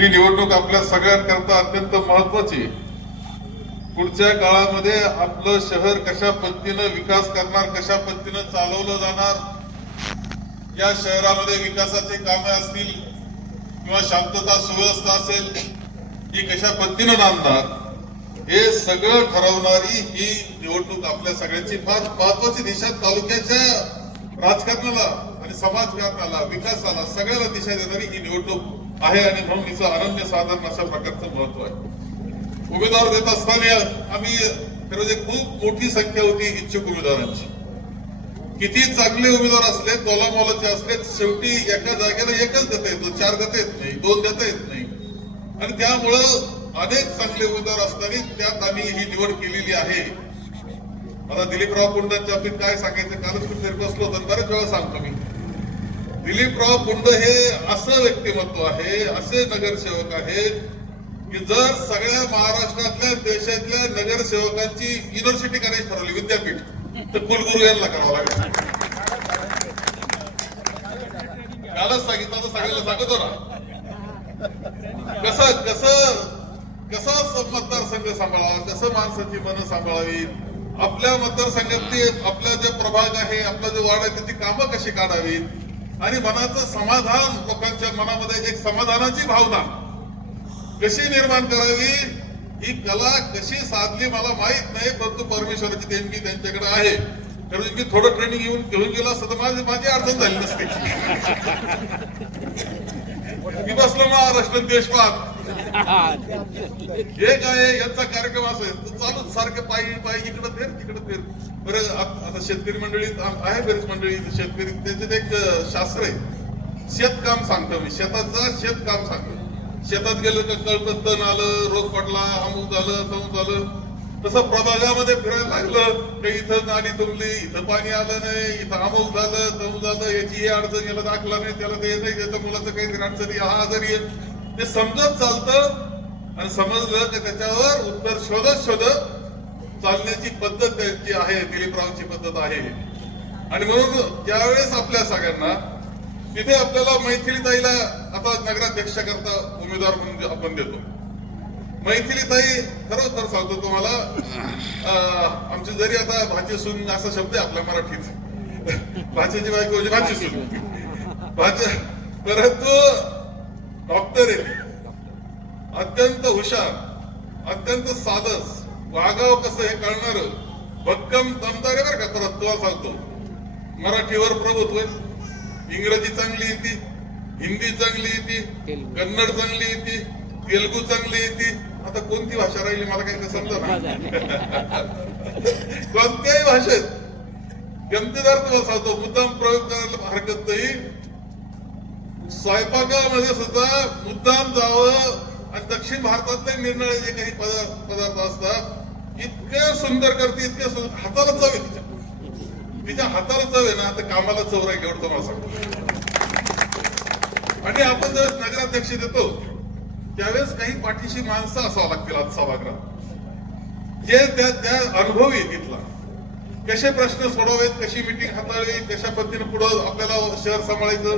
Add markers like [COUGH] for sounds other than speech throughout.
ही निवडणूक आपल्या सगळ्यांकरता अत्यंत महत्वाची आहे. पुढच्या काळामध्ये आपलं शहर कशा पद्धतीनं विकास करणार कशा पद्धतीनं चालवलं जाणार या शहरामध्ये विकासाचे कामे असतील किंवा शांतता सुव्यवस्था असेल ही कशा पद्धतीनं नांदणार हे सगळं ठरवणारी ही निवडणूक आपल्या सगळ्यांची फार महत्वाची दिशा तालुक्याच्या राजकारणाला आणि समाजकारणाला विकासाला सगळ्याला दिशा देणारी ही निवडणूक आहे आणि म्हणून हिचं अनन्य साधारण अशा प्रकारचं महत्त्व आहे. उमेदवार देत असताना आम्ही खरं म्हणजे खूप मोठी संख्या होती इच्छुक उमेदवारांची. किती चांगले उमेदवार असले तोलामोलाचे असले शेवटी एका जागेला एकच देता येतो चार देता येत नाही दोन देता येत नाही. आणि त्यामुळं अनेक चांगले उमेदवार असताना त्यात आम्ही ही निवड केलेली आहे. मला दिलीपराव कुंडांच्या बाबतीत काय सांगायचं कालच कुठेतरी बसलो तर बऱ्याच वेळा सांगतो मी. दिलीपराव कुंड हे असं व्यक्तिमत्व आहे असे नगरसेवक आहेत की जर सगळ्या महाराष्ट्रातल्या देशातल्या नगरसेवकांची युनिव्हर्सिटी करायची ठरवली विद्यापीठ तर कुलगुरू यांना करावं लागेल. कालच सांगितलं तर सगळ्यांना सांगतो ना. कसं कसं कसा मतदारसंघ सांभाळावा कसं माणसाची मनं सांभाळावी? आपल्या मतदारसंघातली आपला जे प्रभाग आहे आपला जो वार्ड आहे त्याची कामं कशी काढावीत? आणि मनाचं समाधान लोकांच्या मनामध्ये एक समाधानाची भावना. कशी निर्माण करावी? ही कला कशी साधली मला माहीत नाही परंतु परमेश्वराची देणगी त्यांच्याकडे आहे. कारण मी थोडं ट्रेनिंग येऊन घेऊन गेलो असतं तर माझी माझी अडचण झाली नसते. मी बसलो महाराष्ट्र देशपात हे काय यांचा कार्यक्रम असेल तर चालू सारखं पायी पायी इकडं फेर तिकडं फेर. बरं आता शेतकरी मंडळीत आहे बरेच मंडळी शेतकरी. त्याच्यात एक शास्त्र आहे. शेतकाम सांगतो मी. शेतात जा शेतकाम सांगतो. शेतात गेलं का कळतं तण आलं रोग पडला अमुक झालं तमुक झालं. तसं प्रभागामध्ये फिरायला लागलं काही इथं नाली तुरली इथं पाणी आलं नाही इथं अमुक झालं तमुक झालं याची ही अडचण याला दाखला नाही त्याला ते नाही त्याच्या मुलाचं काहीतरी अडचणी हा आजारी आहे ते समजत चालतं आणि समजलं की त्याच्यावर उत्तर शोधत शोधत चालण्याची पद्धत त्यांची आहे दिलीपरावांची पद्धत आहे. आणि म्हणून ज्यावेळेस आपल्या सगळ्यांना तिथे आपल्याला मैथिलीताईला आता नगराध्यक्ष करता उमेदवार म्हणून आपण देतो. मैथिलीताई खरोखर सांगतो तुम्हाला अं, आमची जरी आता भाची सून असा शब्द आहे आपल्या मराठीत. भाजीची बायको म्हणजे भाची सून. भाची परंतु डॉक्टर आहे. अत्यंत हुशार अत्यंत साधस वागाव कसं हे कळणार? भक्कम दमदार आहे बरं का परत तुला सांगतो मराठीवर प्रभुत्व. इंग्रजी चांगली येते हिंदी चांगली येते कन्नड चांगली येते तेलगू चांगली येते. आता कोणती भाषा राहिली मला काही समजा [LAUGHS] कोणत्याही भाषेत गमतीदार तुला सांगतो मुद्दाम प्रयोग करायला हरकत नाही. स्वयंपाकामध्ये सुद्धा मुद्दाम जावं आणि दक्षिण भारतातले निर्णय जे काही पदार्थ असतात इतक्या सुंदर करते इतक्या सुंदर. हाताला चव आहे तिच्या. तिच्या हाताला चव आहे ना तर कामाला चव राहील एवढं तुम्हाला सांगतो. आणि आपण ज्यावेळेस नगराध्यक्ष देतो त्यावेळेस काही पाठीशी माणसं असावं लागतील आज सभागृहात. जे त्या त्या अनुभवी तिथला कसे प्रश्न सोडवावेत कशी मिटिंग हाताळावी कशा पद्धतीने पुढं आपल्याला शहर सांभाळायचं?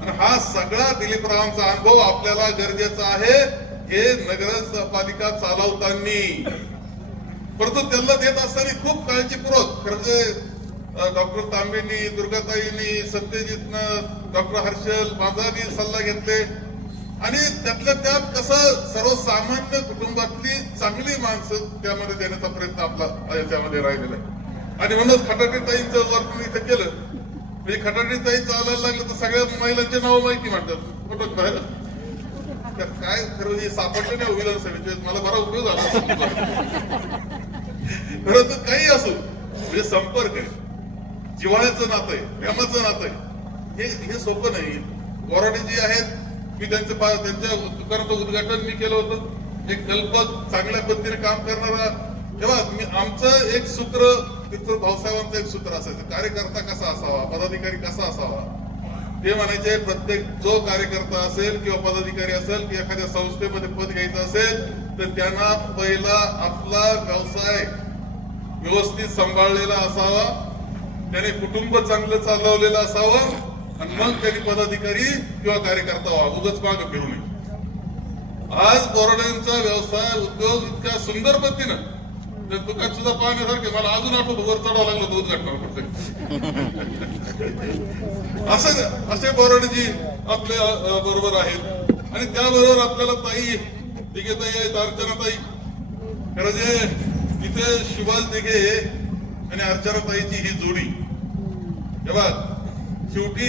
आणि हा सगळा दिलीपरावांचा अनुभव आपल्याला गरजेचा आहे हे नगरपालिका चालवताना. परंतु त्यांना देत असताना खूप काळजीपूर्वक खरं डॉक्टर तांबेंनी दुर्गाताईंनी सत्यजितनं डॉक्टर हर्षल माझानी सल्ला घेतले. आणि त्यातल्या त्यात कसं सर्वसामान्य कुटुंबातली चांगली माणसं त्यामध्ये देण्याचा प्रयत्न आपला त्यामध्ये राहिलेला आहे. आणि म्हणूनच खटाटेताईंचं ताईंचं वर्तन इथं केलं. म्हणजे खटाटेताई चालायला लागलं तर सगळ्या महिलांचे नाव माहिती म्हणतात. कुठं बाहेर काय खरं हे नाही विधानसभेचे? मला बरा उपयोग झाला. परंतु काही असो म्हणजे संपर्क आहे. जिव्हाळ्याचं नातं आहे प्रेमाचं नातं आहे. हे हे सोपं नाही. गोराडे जे आहेत मी त्यांचं त्यांच्या दुकानाचं उद्घाटन मी केलं होतं. एक कल्पक चांगल्या पद्धतीने काम करणारा. तेव्हा मी आमचं एक सूत्र तिथं भाऊसाहेबांचं एक सूत्र असायचं. कार्यकर्ता कसा असावा? पदाधिकारी कसा असावा? ते म्हणायचे प्रत्येक जो कार्यकर्ता असेल किंवा पदाधिकारी असेल किंवा एखाद्या संस्थेमध्ये पद घ्यायचं असेल तर त्यांना पहिला आपला व्यवसाय व्यवस्थित सांभाळलेला असावा. त्याने कुटुंब चांगलं चालवलेलं असावं. आणि मग त्यांनी पदाधिकारी किंवा कार्यकर्ता व्हावा. उगच मागं फिरू नये. आज बोराड्यांचा व्यवसाय उद्योग इतक्या सुंदर पद्धतीनं. तर दुकान सुद्धा पाहण्यासारखे. मला अजून आठवत वर चढावं लागलं दूध घटना असं असे बोराडेजी आपल्या बरोबर आहेत. आणि त्याबरोबर आपल्याला ताई दिघे ताई आहेत खरं जे इथे शिवाज दिघे आणि अर्चनाताईची ही जोडी. तेव्हा शेवटी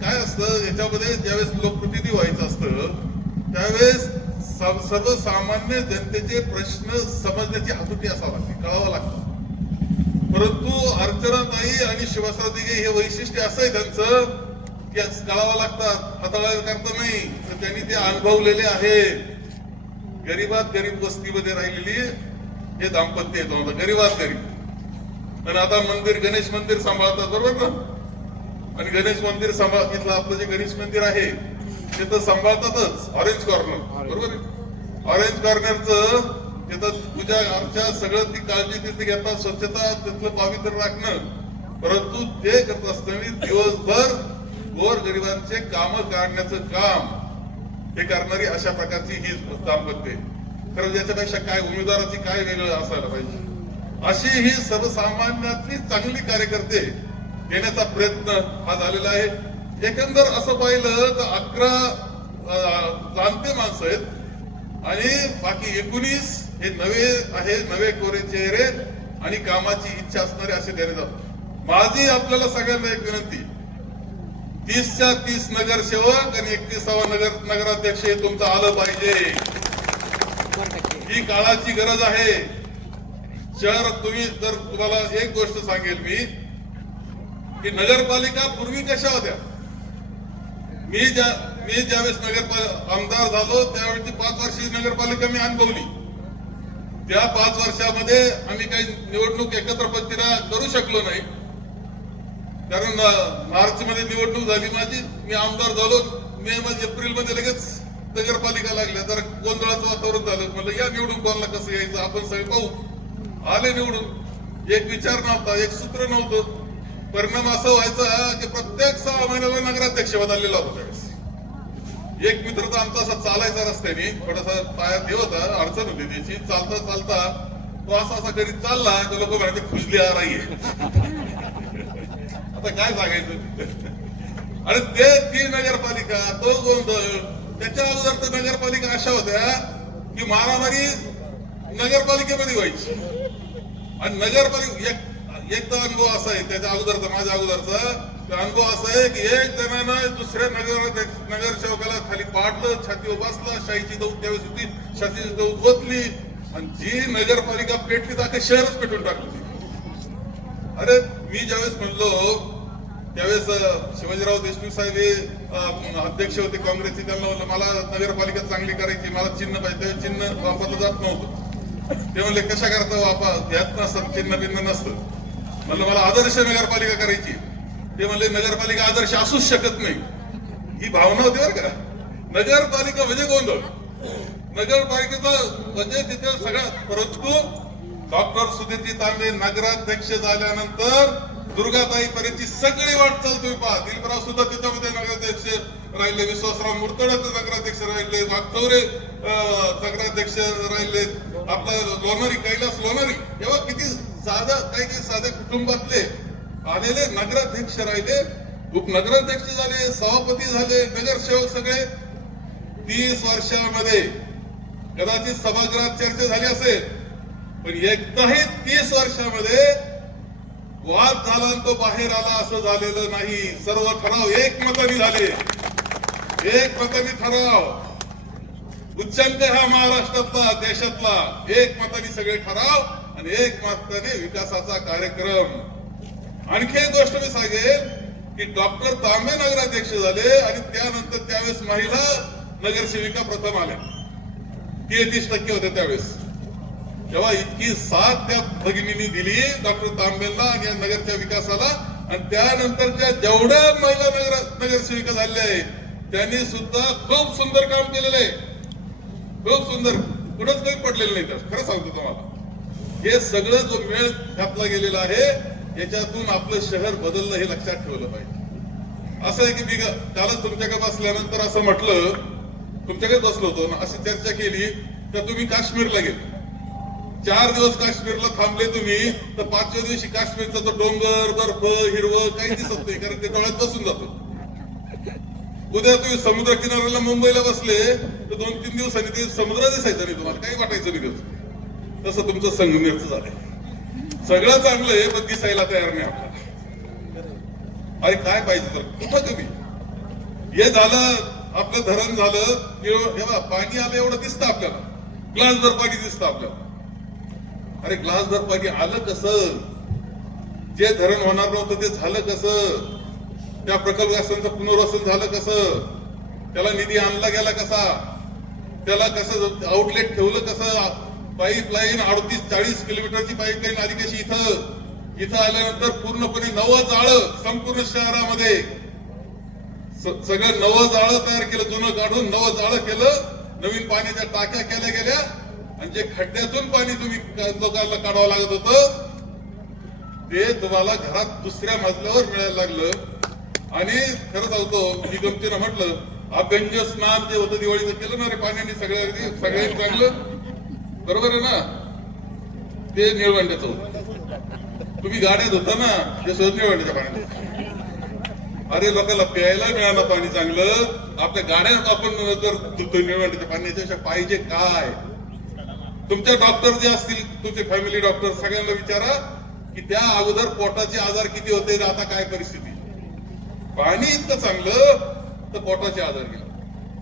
काय असतं याच्यामध्ये ज्यावेळेस लोकप्रतिनिधी व्हायचं असतं त्यावेळेस सर्वसामान्य जनतेचे प्रश्न समजण्याची हातुटी असावं लागते कळावं लागतं. परंतु अर्चनाताई आणि शिवासराव दिघे हे वैशिष्ट्य असं आहे त्यांचं की कळावं लागतात हाताळायला करता नाही. तर त्यांनी ते अनुभवलेले आहे गरीबात गरीब वस्तीमध्ये राहिलेली हे दाम्पत्य येतो आता गरीबात गरीब. आणि आता मंदिर गणेश मंदिर सांभाळतात बरोबर ना? आणि गणेश मंदिर सांभाळ इथलं आपलं जे गणेश मंदिर आहे ते तर सांभाळतातच. ऑरेंज कॉर्नर बरोबर आहे? ऑरेंज कॉर्नरचं तिथं पूजा अर्चा सगळं ती काळजी तिथे घेतात स्वच्छता तिथलं पावित्र्य राखणं. परंतु ते करत असताना दिवसभर गोर गरिबांचे काम काढण्याचं काम हे करणारी अशा प्रकारची ही दाम्पत्य आहे. खरं याच्यापेक्षा काय उमेदवाराची काय वेगळं असायला पाहिजे? अशी ही सर्वसामान्यातली चांगली कार्यकर्ते येण्याचा प्रयत्न हा झालेला आहे. एकंदर असं पाहिलं तर अकरा जाणते माणसं आहेत. आणि बाकी एकोणीस हे नवे आहे नवे कोरे चेहरे आणि कामाची इच्छा असणारे असे देण्यात जातात. माझी आपल्याला सगळ्यांना एक विनंती तीसच्या तीस नगरसेवक आणि एकतीसावा नगर नगराध्यक्ष हे तुमचं आलं पाहिजे. ही काळाची गरज आहे. शहर तुम्ही जर तुम्हाला एक गोष्ट सांगेल मी की नगरपालिका पूर्वी कशा होत्या? मी ज्या मी ज्यावेळेस नगर आमदार झालो त्यावेळेची पाच वर्षी नगरपालिका मी अनुभवली. त्या पाच वर्षामध्ये आम्ही काही निवडणूक एकत्र पद्धतीनं करू शकलो नाही. कारण मार्च मध्ये निवडणूक झाली माझी. मी आमदार झालो. मे मध्ये एप्रिलमध्ये लगेच नगरपालिका लागल्या. जरा गोंधळाचं वातावरण झालं. म्हणलं या निवडून कोणाला कसं यायचं? आपण सगळे पाहू. आले निवडून. एक विचार नव्हता एक सूत्र नव्हतं. परिणाम असा व्हायचा की प्रत्येक सहा महिन्याला नगराध्यक्ष बदललेला होता त्यावेळेस. एक मित्र तर आमचा असा चालायचा रस्त्याने. थोडासा पायात हे होता अडचण होती त्याची. चालता चालता तो असा असा करीत चालला तर लोक म्हणायचे खुजली आ रही आता काय सांगायचं? आणि ते ती नगरपालिका तो गोंधळ त्याच्या अगोदर तर नगरपालिका अशा होत्या की मारामारी नगरपालिकेमध्ये व्हायची. आणि नगरपालिका एक एकदा अनुभव असा आहे त्याच्या अगोदरचा माझ्या अगोदरचा अनुभव असा आहे की एक जणानं दुसऱ्या नगर नगरसेवकाला खाली पाडलं छातीवर बसला शाहीची दौत त्यावेळेस होती छातीची दौत ओतली आणि जी नगरपालिका पेटली तर अख्खं शहरच पेटून टाकली अरे मी ज्यावेळेस म्हणलो त्यावेळेस शिवाजीराव देशमुख साहेब हे अध्यक्ष होते काँग्रेसचे. त्यांना मला नगरपालिका चांगली करायची मला चिन्ह पाहिजे. त्यावेळेस चिन्ह वापरलं जात नव्हतं. ते म्हणले कशा करता वापर यात नसतं. चिन्ह भिन्न नसतं. म्हणलं मला आदर्श नगरपालिका करायची ते म्हणले नगरपालिका आदर्श असूच शकत नाही. ही भावना होती बरं का. नगरपालिका म्हणजे गोंधळ. नगरपालिकेचा म्हणजे तिथे सगळ्या परंतु डॉक्टर सुधीरजी तांबे नगराध्यक्ष झाल्यानंतर दुर्गाताई पर्यंतची सगळी वाटचाल तुम्ही पहा. दिलपराव सुद्धा त्याच्यामध्ये नगराध्यक्ष राहिले विश्वासराव मुर्तडक नगराध्यक्ष राहिले वागचौरे नगराध्यक्ष राहिले आपला लोणारी कैलास लोणारी तेव्हा किती साधा काही काही साध्या कुटुंबातले आलेले नगराध्यक्ष राहिले उपनगराध्यक्ष झाले सभापती झाले नगरसेवक सगळे तीस वर्षामध्ये कदाचित सभागृहात चर्चा झाली असेल पण एकदाही तीस वर्षामध्ये वाद झाला तो बाहेर आला असं झालेलं नाही. सर्व ठराव एकमतानी झाले. एकमतानी ठराव. उच्चांक हा महाराष्ट्रातला देशातला एकमतानी सगळे ठराव आणि एकमताने विकासाचा कार्यक्रम. आणखी एक गोष्ट मी सांगेल की डॉक्टर तांबे नगराध्यक्ष झाले आणि त्यानंतर त्यावेळेस महिला नगरसेविका प्रथम आल्या. तेहतीस टक्के होते त्यावेळेस. तेव्हा इतकी साथ त्या भगिनींनी दिली डॉक्टर तांबेंना आणि या नगरच्या विकासाला. आणि त्यानंतरच्या जेवढ्या महिला नगर नगरसेविका झालेल्या आहेत त्यांनी सुद्धा खूप सुंदर काम केलेलं आहे. खूप सुंदर. कुठंच काही पडलेलं नाही तर खरं सांगतो तुम्हाला. हे सगळं जो मेळ घातला गेलेला आहे याच्यातून आपलं शहर बदललं हे लक्षात ठेवलं पाहिजे. असं आहे की मी ग- कालच तुमच्याकडे बसल्यानंतर असं म्हटलं तुमच्याकडे बसलो होतो ना अशी चर्चा केली तर तुम्ही काश्मीरला गेले. चार दिवस काश्मीरला थांबले तुम्ही तर पाचव्या दिवशी काश्मीरचा तो डोंगर बर्फ हिरवं काही दिसत नाही कारण ते डोळ्यात बसून जातो. उद्या तुम्ही समुद्र किनाऱ्याला मुंबईला बसले तर दोन तीन दिवसांनी ते समुद्र दिसायचं नाही तुम्हाला काही वाटायचं नाही कसं तसं तुमचं संगमेरचं झालंय. सगळं चांगलं आहे पण दिसायला तयार नाही आपल्याला. अरे काय पाहिजे तर? कुठं कमी हे झालं आपलं धरण झालं हे बघा, पाणी आलं एवढं दिसतं आपल्याला. ग्लासभर पाणी दिसतं आपल्याला. अरे ग्लास भर पाणी आलं कसं? जे धरण होणार नव्हतं ते झालं कसं? त्या प्रकल्पग्रस्तांचं पुनर्वसन झालं कसं? त्याला निधी आणला गेला कसा? त्याला कसं आउटलेट ठेवलं कसं? पाईपलाईन अडतीस चाळीस किलोमीटरची पाईपलाईन आली कशी इथं? इथं आल्यानंतर पूर्णपणे नवं जाळं संपूर्ण शहरामध्ये. सगळं नवं जाळं तयार केलं जुनं काढून नवं जाळं केलं. नवीन पाण्याच्या टाक्या केल्या गेल्या. आणि जे खड्ड्यातून पाणी तुम्ही लोकांना काढावं लागत होत. ते तुम्हाला घरात दुसऱ्या मजल्यावर मिळायला लागलं. आणि खरं सांगतो मी गमतीनं म्हटलं अभ्यंग स्नान जे होतं दिवाळीचं केलं ना रे पाण्याने सगळ्या सगळ्यांनी चांगलं. बरोबर आहे ना? ते निळवंड्याचं होतं. तुम्ही गाड्यात होता ना ते सहज निळवंड्याच्या पाण्यात. अरे लोकांना प्यायला मिळालं पाणी चांगलं. आपल्या गाड्यात आपण जर धुतोय निळवंड्याच्या पाणी पाहिजे काय? तुमच्या डॉक्टर जे असतील तुमचे फॅमिली डॉक्टर सगळ्यांना विचारा की त्या अगोदर पोटाचे आजार किती होते आता काय परिस्थिती? पाणी इतकं चांगलं तर पोटाचे आजार गेले.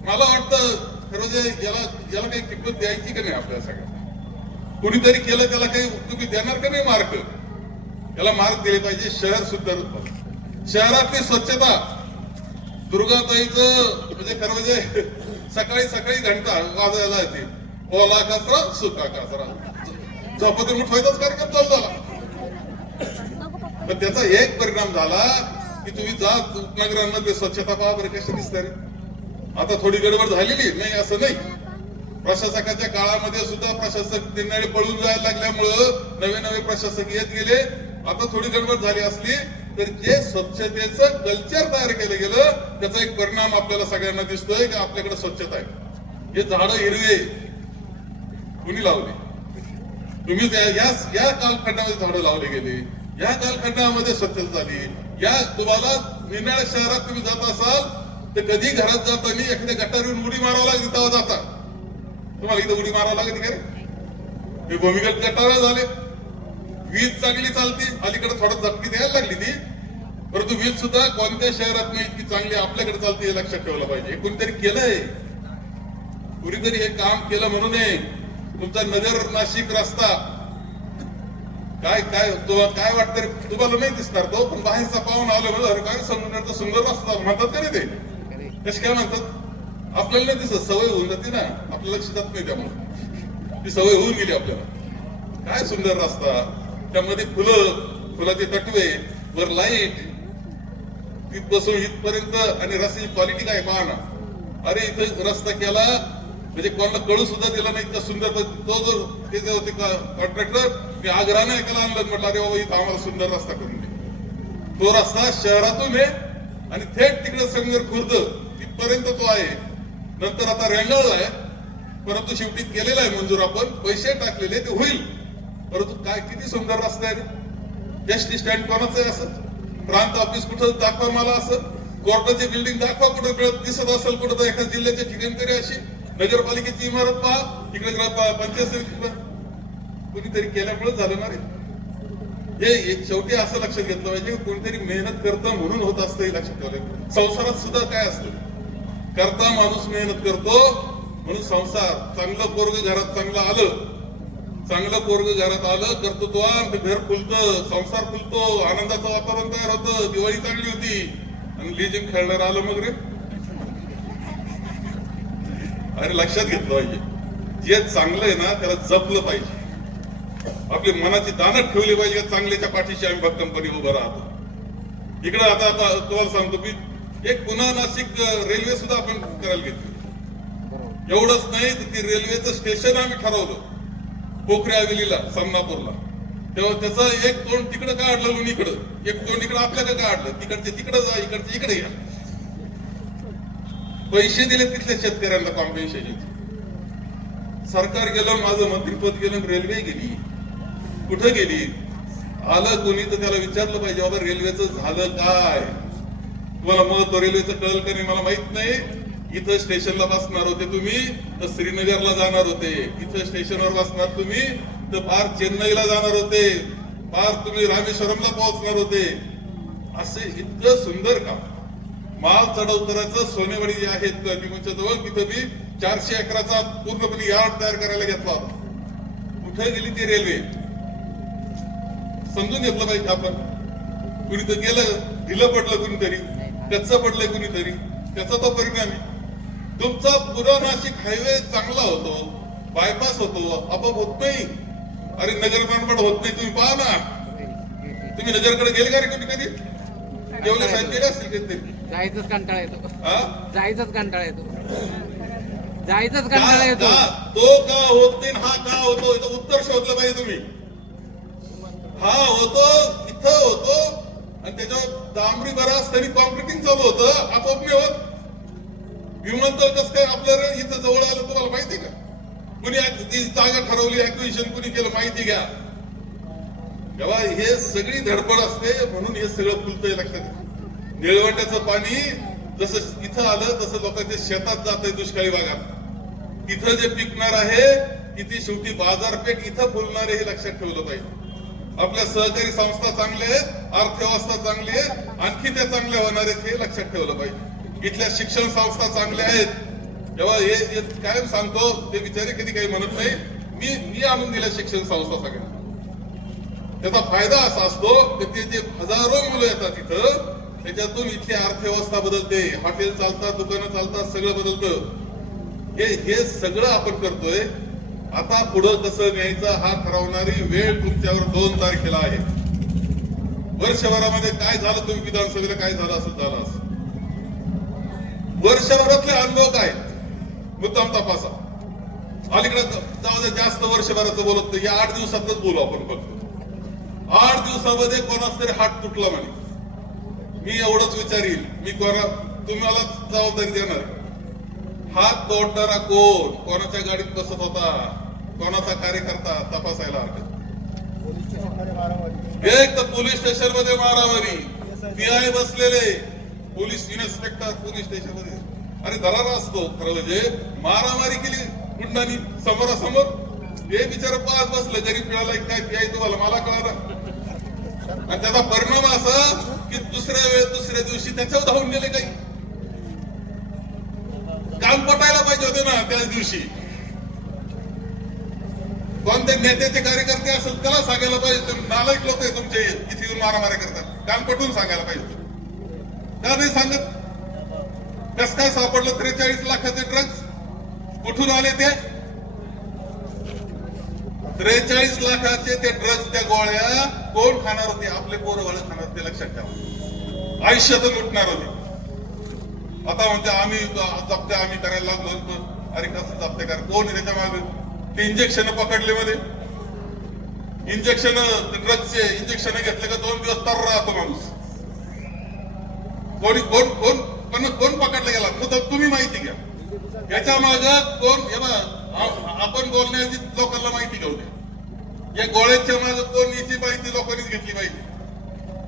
मला वाटतं खरं याला याला काही किंमत द्यायची का नाही आपल्या सगळ्या कुणीतरी केलं त्याला काही तुम्ही देणार का नाही मार्क? याला मार्क दिले पाहिजे शहर सुधारत पाहिजे शहरातली स्वच्छता. दुर्गाताईचं म्हणजे खरं म्हणजे [LAUGHS] सकाळी सकाळी घंटा वाजायला येते. ओला कचरा सुका कचरा चौपती उठवायचाच कार्यक्रम चालू झाला. पण त्याचा एक परिणाम झाला की तुम्ही जा उपनगरांमध्ये स्वच्छता पहा बरं कशी दिसते आता थोडी गडबड झालेली नाही असं नाही. प्रशासकाच्या काळामध्ये सुद्धा प्रशासक दिनाडे पळून जायला लागल्यामुळं नवे नवे प्रशासक येत गेले. आता थोडी गडबड झाली असली तर जे स्वच्छतेचं कल्चर तयार केलं गेलं त्याचा एक परिणाम आपल्याला सगळ्यांना दिसतोय की आपल्याकडे स्वच्छता आहे. हे झाडं हिरवे कुणी लावली? तुम्ही त्या या या कालखंडामध्ये झाडं लावली गेली. या कालखंडामध्ये स्वच्छता झाली. या तुम्हाला निनाळ शहरात तुम्ही जात असाल तर कधी घरात जाताना एखाद्या गटारीवर उडी मारावं लागली तेव्हा जाता. तुम्हाला इथं उडी मारावं लागली का रे? हे भूमिगत गटार झाले. वीज चांगली चालती. अलीकडे थोडं झटकी द्यायला लागली ती. परंतु वीज सुद्धा कोणत्या शहरात नाही इतकी चांगली आपल्याकडे चालते हे लक्षात ठेवलं पाहिजे. कोणीतरी केलंय. कुणीतरी हे काम केलं म्हणून आहे. तुमचा नगर नाशिक रस्ता. काय काय तुम्हाला काय वाटतं रे? तुम्हाला नाही दिसणार तो पण बाहेरचा पाहून आलं म्हणजे अरे काय समुद्राचा सुंदर रस्ता म्हणतात का नाही ते? कसे काय म्हणतात? आपल्याला नाही दिसत सवय होऊन जाते ना. आपल्या लक्षात नाही त्यामुळे. ती सवय होऊन गेली आपल्याला. काय सुंदर रस्ता. त्यामध्ये फुलं फुलाचे तटवे वर लाइट तिथपासून इथपर्यंत आणि रस्त्याची क्वालिटी काय पहा ना. अरे इथं रस्ता केला म्हणजे कोणाला कळू सुद्धा दिला नाही. इतका सुंदर तो जो ते जे होते कॉन्ट्रॅक्टर मी आग्राने ऐकायला आणलं. म्हटलं अरे बाबा इथं आम्हाला सुंदर रस्ता करून दे. तो रस्ता शहरातून आहे आणि थेट तिकडे संगर खुर्द तिथपर्यंत तो आहे. नंतर आता रेंगाळला आहे. परंतु शेवटी केलेला आहे मंजूर आपण. पैसे टाकलेले ते होईल. परंतु काय किती सुंदर रस्ता आहे रे. एस टी स्टँड कोणाचं आहे असं? प्रांत ऑफिस कुठं दाखवा मला असं. कोर्टाची बिल्डिंग दाखवा कुठं मिळत. दिसत असेल कुठं तर एका जिल्ह्याच्या ठिकाणी तरी अशी. नगरपालिकेची इमारत पहा इकडे पंचायत कोणीतरी कुणीतरी केल्यामुळे झालं ना रे. हे एक शेवटी असं लक्षात घेतलं पाहिजे की कोणीतरी मेहनत करतं म्हणून होत असतं हे लक्षात ठेवलं संसारात सुद्धा काय असतं? करता माणूस मेहनत करतो म्हणून संसार चांगलं पोरग घरात चांगलं आलं. चांगलं पोरग घरात आलं करतो तो घर फुलतं संसार फुलतो आनंदाचं वातावरण तयार होतं दिवाळी चांगली होती. आणि लिजिंग खेळणार आलं मग रे. अरे लक्षात घेतलं पाहिजे. जे चांगलं आहे ना त्याला जपलं पाहिजे. आपली मनाची दानत ठेवली पाहिजे चांगल्याच्या पाठीशी आम्ही भक्कमपणे उभं राहतो. इकडे आता आता तुम्हाला सांगतो की एक पुन्हा नाशिक रेल्वे सुद्धा आपण करायला घेतली. एवढंच नाही तर ती रेल्वेचं स्टेशन आम्ही ठरवलं. पोखऱ्या हवेलीला समनापूरला तेव्हा त्याचं एक तोंड तिकडं काढलं लोणीकडं एक तोंड इकडं आपल्याकडे अडलं तिकडचे तिकडं जा इकडचे इकडे या. पैसे दिले तिथल्या शेतकऱ्यांना कॉम्पेन्सेशन सरकार गेलं माझं मंत्रीपद गेलं रेल्वे गेली. कुठं गेली? आलं कोणी तर त्याला विचारलं पाहिजे बाबा रेल्वेचं झालं काय? तुम्हाला महत्त्व रेल्वेचं कळलं का नाही मला माहीत नाही. इथं स्टेशनला बसणार होते तुम्ही तर श्रीनगरला जाणार होते. इथं स्टेशनवर बसणार तुम्ही तर फार चेन्नईला जाणार होते. फार तुम्ही रामेश्वरमला पोहोचणार होते. असे इतकं सुंदर काम. माल चढ उतराचं सोनेवाडी जे आहेत निगमच्या जवळ तिथं मी चारशे एकराचा पूर्णपणे यार्ड तयार करायला घेतला होता. कुठे गेली ती रेल्वे. समजून घेतलं पाहिजे आपण. कुणी तर गेलं ढिलं पडलं कुणीतरी त्याच पडलंय कुणीतरी त्याचा तो परिणाम आहे. तुमचा पुरा नाशिक हायवे चांगला होतो बायपास होतो आपोआप होत नाही. अरे नगर मनपाट होत नाही तुम्ही पहा ना. तुम्ही नगरकडे गेले का रे कधी कधी जेवले साहेब गेले असतील कधी जायचंच कंटाळा येतो. हा? जायचंच कंटाळा येतो. जायचंच का- कंटाळा येतो. का- तो का होत नाही आणि हा का होतो? याचं उत्तर शोधलं पाहिजे तुम्ही. हा होतो इथं होतो आणि त्याच्यावर डांबरी बरा तरी कॉन्क्रिटिंग चालू होतं. आपोआप नाही होत. विमानतळ कसं काय आपल्या रे? इथं जवळ आलं तुम्हाला माहिती का? कुणी ती जागा ठरवली ऍक्विशन कुणी केलं माहिती घ्या. तेव्हा हे सगळी धडपड असते म्हणून हे सगळं फुलतंय लक्षात. घ्या. निळवंड्याचं पाणी जसं इथं आलं तसं लोकांच्या शेतात जात दुष्काळी भागात. तिथं जे पिकणार आहे किती शेवटी बाजारपेठ इथं फुलणार हे लक्षात ठेवलं पाहिजे. आपल्या सहकारी संस्था चांगल्या आहेत अर्थव्यवस्था चांगली आहे आणखी त्या चांगल्या होणार आहेत हे लक्षात ठेवलं पाहिजे. इथल्या शिक्षण संस्था चांगल्या आहेत. तेव्हा हे हे कायम सांगतो ते बिचारे कधी काही म्हणत नाही. मी मी आणून दिल्या शिक्षण संस्था सगळ्या त्याचा फायदा असा असतो की ते जे हजारो मुलं येतात तिथं त्याच्यातून इथली अर्थव्यवस्था बदलते हॉटेल चालतात दुकानं चालतात सगळं बदलतं. हे हे सगळं आपण करतोय. आता पुढं कसं न्यायचं हा ठरवणारी वेळ तुमच्यावर दोन तारखेला आहे. वर्षभरामध्ये काय झालं तुम्ही विधानसभेला काय झालं असं झालं असं? वर्षभरातले अनुभव काय? मुद्दाम तपासा. अलीकडे जाऊ दे जास्त वर्षभराचं बोलत नाही. या आठ दिवसातच बोलू आपण फक्त. आठ दिवसामध्ये कोणाच तरी हात तुटला म्हणे. मी एवढंच विचारील. मी कोणा तुम्हाला जबाबदारी देणार. हात तोडणारा कोण? कोणाच्या गाडीत बसत होता? कोणाचा कार्यकर्ता तपासायला हरकत एक तर पोलीस स्टेशनमध्ये मारामारी पीआय बसलेले. पोलीस इन्स्पेक्टर पोलीस स्टेशनमध्ये अरे दरारा असतो. खरं म्हणजे मारामारी केली गुंडांनी समोरासमोर. हे बिचार पाच बसलं. गरीब मिळाला काय पीआय तुम्हाला मला कळाला. आणि त्याचा परिणाम असा की दुसऱ्या वेळ दुसऱ्या दिवशी त्याच्यावर धावून गेले काही. काम पटायला पाहिजे होते ना त्याच दिवशी. कोणते नेत्याचे कार्यकर्ते असेल त्याला सांगायला पाहिजे तुम्ही नालायक लोक आहे तुमचे इथे येऊन मारामारी करतात. काम पटवून सांगायला पाहिजे का नाही सांगत? कस काय सापडलं? त्रेचाळीस लाखाचे ड्रग्ज कुठून आले ते? त्रेचाळीस लाखाचे ते ड्रग्ज त्या गोळ्या कोण खाणार होते? आपले पोरं बाळ खाणार होते लक्षात ठेवा. आयुष्यातून लुटणार होते. आता म्हणते आम्ही जप्ते आम्ही करायला लागलो अरे कसं जप्ते कर कोण त्याच्यामागे? ते इंजेक्शन पकडले मध्ये. इंजेक्शन ड्रग्जचे इंजेक्शन घेतले का दोन दिवस तर राहतो माणूस. कोणी कोण कोण पण कोण पकडला गेला तर तुम्ही माहिती घ्या. याच्या माग कोण हे ना आपण बोलण्याची लोकांना माहिती घेऊ द्या. या गोळ्याच्या माग कोण याची माहिती लोकांनीच घेतली पाहिजे.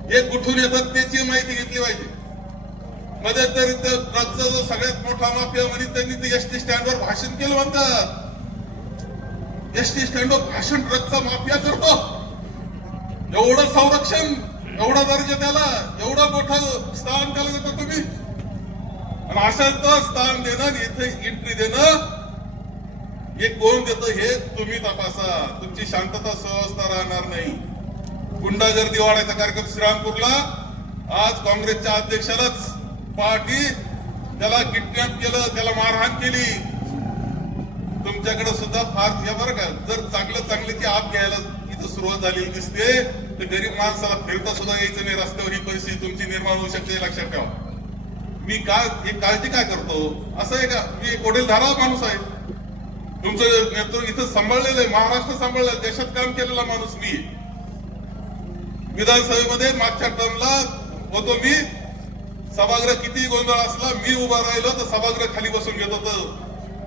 हे कुठून येतात त्याची माहिती घेतली पाहिजे. मध्ये तरी ड्रगचा जो सगळ्यात मोठा माफिया म्हणे त्यांनी ते एस टी स्टँडवर भाषण केलं म्हणतात. एस टी स्टँडवर भाषण ट्रकचा माफिया करतो. एवढं संरक्षण एवढा दर्जा त्याला एवढा मोठा स्थान त्याला देतो तुम्ही. आणि अशांचं स्थान देणं आणि इथे एंट्री देणं हे कोण देतं हे तुम्ही तपासा. तुमची शांतता सुव्यवस्था राहणार नाही. गुंडागर्दी वाढायचा कार्यक्रम श्रीरामपूरला. आज काँग्रेसच्या अध्यक्षालाच पार्टी त्याला किडनॅप केलं त्याला मारहाण केली. तुमच्याकडे सुद्धा फार हे बरं का जर चांगलं चांगलं की आप घ्यायला इथं सुरुवात झालेली दिसते तर गरीब माणसाला फिरता सुद्धा यायचं नाही रस्त्यावर ही परिस्थिती तुमची निर्माण होऊ शकते लक्षात ठेवा. मी काय एक काळजी काय करतो? असं आहे का? मी एक वडीलधारा माणूस आहे. तुमचं नेतृत्व इथं सांभाळलेलं आहे महाराष्ट्र सांभाळलं देशात काम केलेला माणूस मी आहे. विधानसभेमध्ये मागच्या टर्मला होतो मी. सभागृह किती गोंधळ असला मी उभा राहिलो तर सभागृह खाली बसून घेत होत.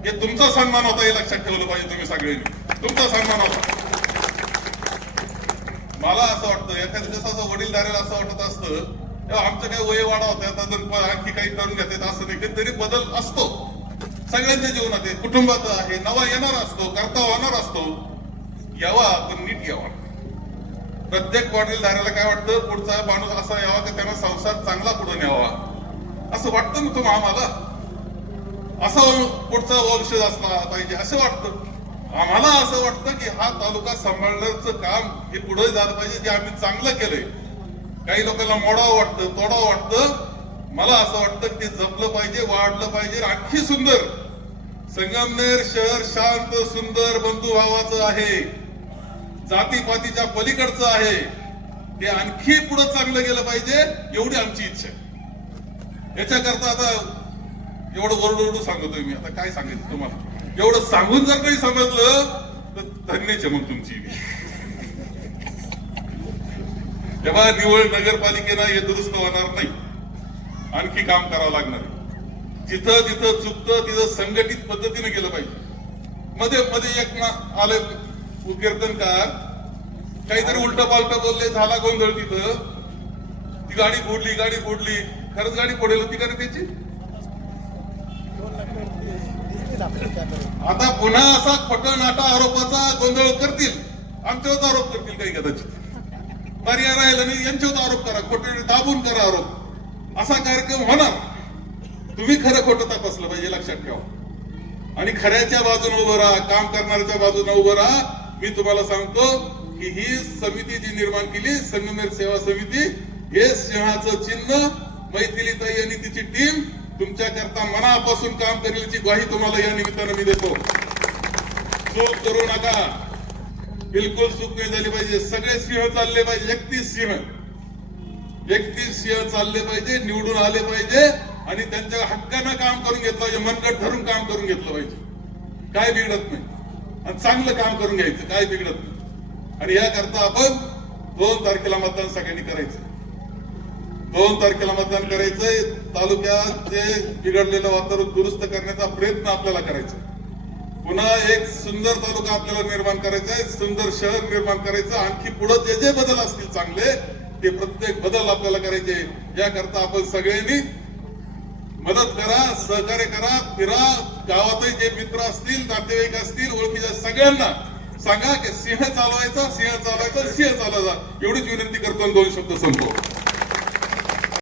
हे तुमचा सन्मान होता हे लक्षात ठेवलं पाहिजे तुम्ही सगळ्यांनी. तुमचा सन्मान होता. मला असं वाटतं एखाद्या दिवसाचं वडीलधाऱ्याला असं वाटत असतं तेव्हा आमचं काही वय वाढा होतं आणखी काही करून घेतात असं नाही. तरी बदल असतो. सगळ्यांच्या जीवनात आहे. कुटुंबात आहे. नवा येणार असतो. करता होणार असतो. यावा पण नीट यावा. प्रत्येक बॉटलधाऱ्याला काय वाटतं? पुढचा माणूस असा यावा की त्यांना संसार चांगला पुढे न्यावा. असं वाटतं ना तुम्हाला आम्हाला? असा पुढचा वंशज असला पाहिजे असं वाटतं. आम्हाला असं वाटतं की हा तालुका सांभाळण्याचं काम हे पुढे झालं पाहिजे जे आम्ही चांगलं केलंय. काही लोकांना मोडावं वाटतं तोडावं वाटतं. मला असं वाटतं की जपलं पाहिजे वाढलं पाहिजे आणखी सुंदर. संगमनेर शहर शांत सुंदर बंधुभावाचं आहे. जातीपातीच्या पलीकडचं आहे. ते आणखी पुढे चांगलं गेलं पाहिजे एवढी आमची इच्छा आहे. याच्याकरता आता एवढं ओरडू सांगतोय मी. आता काय सांगितलं तुम्हाला? एवढं सांगून जर काही समजलं तर धन्यच मग तुमची. तेव्हा निवळ नगरपालिकेनं हे दुरुस्त होणार नाही. आणखी काम करावं लागणार जिथं जिथं चुकतं तिथं संघटित पद्धतीने गेलं पाहिजे. मध्ये मध्ये एक ना आले कीर्तनकार काहीतरी उलट पालट बोलले झाला गोंधळ तिथं. ती गाडी फोडली गाडी फोडली. खरंच गाडी फोडेल होती का रे त्याची? आता पुन्हा असा खोटा नाटा आरोपाचा गोंधळ करतील. आमच्यावर आरोप करतील काही कदाचित. पर्याय राहिला नाही यांच्यावर आरोप करा. खोटे दाबून करा आरोप. असा कार्यक्रम होणार. तुम्ही खरं खोटं तपासलं पाहिजे लक्षात ठेवा. आणि खऱ्याच्या बाजूने उभं राहा काम करणाऱ्याच्या बाजूने उभं राहा. मी तुम्हाला सांगतो की ही समिती जी निर्माण केली संगमेर सेवा समिती हे सिंहाचं चिन्ह मैथिलीताई आणि तिची टीम तुमच्या करता मनापासून काम करण्याची ग्वाही तुम्हाला या निमित्तानं मी देतो. चूक करू नका. बिलकुल चूक नाही झाली पाहिजे. सगळे सिंह चालले पाहिजे. एकतीस सिंह. एकतीस सिंह चालले पाहिजे निवडून आले पाहिजे आणि त्यांच्या हक्कानं काम करून घेतलं पाहिजे मनगट धरून काम करून घेतलं पाहिजे. काय बिघडत नाही. आणि चांगलं काम करून घ्यायचं काय बिघडत नाही. आणि याकरता आपण दोन तारखेला मतदान सगळ्यांनी करायचं. दोन तारखेला मतदान करायचंय तालुक्यात जे बिघडलेलं वातावरण दुरुस्त करण्याचा प्रयत्न आपल्याला करायचा. पुन्हा एक सुंदर तालुका आपल्याला निर्माण करायचा आहे सुंदर शहर निर्माण करायचं आणखी पुढे जे जे बदल असतील चांगले ते प्रत्येक बदल आपल्याला करायचे. याकरता आपण सगळ्यांनी मदत करा सहकार्य करा फिरा गावातही जे मित्र असतील नातेवाईक असतील ओळखीच्या सगळ्यांना सांगा की सिंह चालवायचा सिंह चालवायचा सिंह चालवायचा. एवढीच विनंती करतो दोन शब्द संपतो